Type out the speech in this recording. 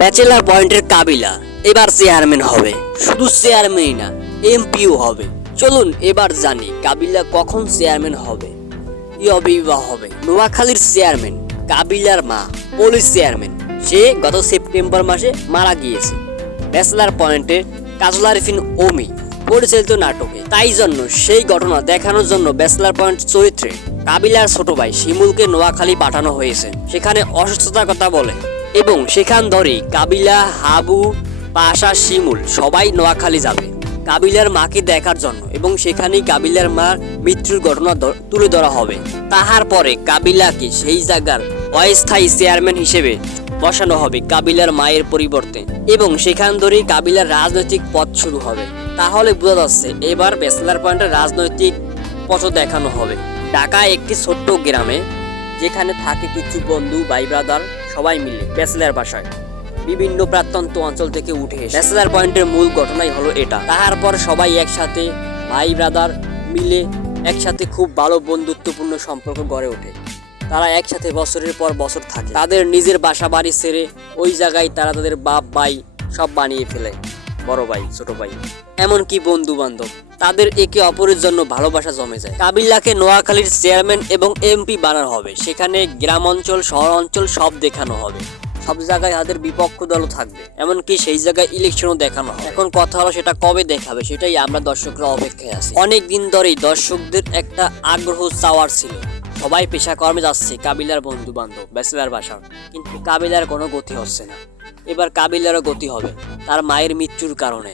Bachelor পয়েন্টের কাবিলা এবার chairman হবে, শুধু চেয়ারম্যানই না এমপিও হবে। চলুন এবার জানি কাবিলা কখন চেয়ারম্যান হবে, কি অবিবাহ হবে। নোয়াখালীর চেয়ারম্যান কাবিলার মা পুলিশ চেয়ারম্যান, সে গত সেপ্টেম্বর মাসে মারা গিয়েছে ব্যাচেলার পয়েন্টে কাজল আরিফিন ওমি পরিচালিত নাটকে। তাই জন্য সেই ঘটনা দেখানোর জন্য ব্যাচেলার পয়েন্ট চরিত্রে কাবিলার ছোট ভাই শিমুলকে নোয়াখালী পাঠানো হয়েছে। সেখানে অসুস্থতার কথা বলে এবং সেখান ধরেই কাবিলা, হাবু, পাশা, শিমুল সবাই নোয়াখালী যাবে কাবিলার মাকে দেখার জন্য এবং সেখানেই কাবিলার মার মৃত্যুর ঘটনা তুলে ধরা হবে। তাহার পরে কাবিলাকে সেই জায়গার অস্থায়ী চেয়ারম্যান হিসেবে বসানো হবে কাবিলার মায়ের পরিবর্তে এবং সেখান ধরেই কাবিলার রাজনৈতিক পথ শুরু হবে। তাহলে বোঝা যাচ্ছে এবার ব্যাচেলার পয়েন্টের রাজনৈতিক পথ দেখানো হবে। ঢাকায় একটি ছোট্ট গ্রামে যেখানে থাকে কিছু বন্ধু ভাই ব্রাদার সবাই মিলে ব্যাচেলার বাসায় বিভিন্ন প্রত্যন্ত অঞ্চল থেকে উঠে এসে ব্যাচেলার পয়েন্টের মূল ঘটনাই হলো এটা। তারপর সবাই একসাথে ভাই ব্রাদার মিলে একসাথে খুব ভালো বন্ধুত্বপূর্ণ সম্পর্ক গড়ে ওঠে। তারা একসাথে বছরের পর বছর থাকে, তাদের নিজের বাসা বাড়ি ছেড়ে ওই জায়গায় তারা তাদের বাপ ভাই সব বানিয়ে ফেলে, বড় ভাই ছোট ভাই এমনকি বন্ধু বান্ধব, তাদের একে অপরের জন্য ভালোবাসা জমে যায়। কাবিলাকে নোয়াখালীর চেয়ারম্যান এবং এমপি বানানো হবে। সেখানে গ্রাম অঞ্চল শহর অঞ্চল সব দেখানো হবে, সব জায়গায় তাদের বিপক্ষ দলও থাকবে, এমনকি সেই জায়গায় ইলেকশনও দেখানো হবে। এখন কথা হলো সেটা কবে দেখাবে, সেটাই আমরা দর্শকরা অপেক্ষায় আছি। অনেক দিন ধরেই দর্শকদের একটা আগ্রহ চাওয়ার ছিল, সবাই পেশা কর্মে যাচ্ছে কাবিলার বন্ধু বান্ধব ব্যাচেলার বাসার, কিন্তু কাবিলার কোনো গতি হচ্ছে না। এবার কাবিলারও গতি হবে তার মায়ের মৃত্যুর কারণে।